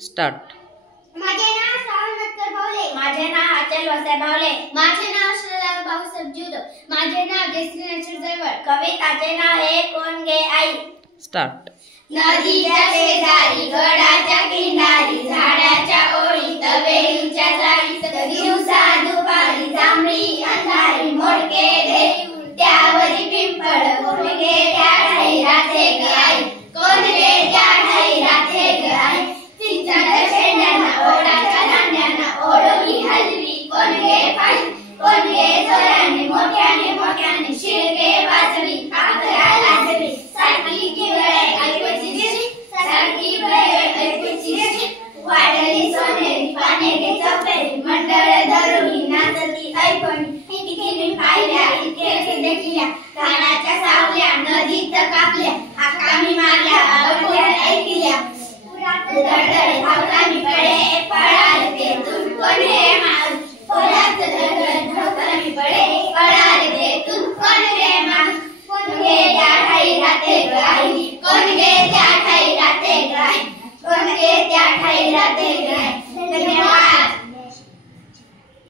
Start. माझे नाव श्रावण दत्तर भावले. माझे नाव अचल वसाई भावले. माझे नाव श्रीराम भाऊसाहेब जुदो. माझे नाव जयश्री नक्षर जयवळ. कविताचे नाव आहे कोण गे आई. स्टार्ट. नदीच्या शेजारी गडाच्या किनारी झाडाच्या ओळीत वेलीच्या जाळीत दिवसा दुपारी जांभळी अंधारी मोडके ढेरी त्यावरी पिंपळ कोण गे त्या ठाई राहते ग आई. कोण गे त्या ठाई राहते ग आई. चिंचाच्या शेंड्यांना ओढाच्या दांड्यांना ओढवली हलवी कोण गे पायी. कोण गे जोराने मोठ्याने मोठ्याने शिरके वाजवी आकरा लाजवी सारखी किवळे ऐकूची गिरी सारखी बळे ऐकूची गिरी वाढली सोनेरी पानेरी चौफेरी मंडळ धरुणी नाचती ऐकणी इतकी पाहिल्या इतके देखल्या कानाच्या सावल्या नदीत कापल्या हाकामी मारल्या आवडल्या ऐकल्या धडधड धावतानी कडे पळाले ते तुटकोने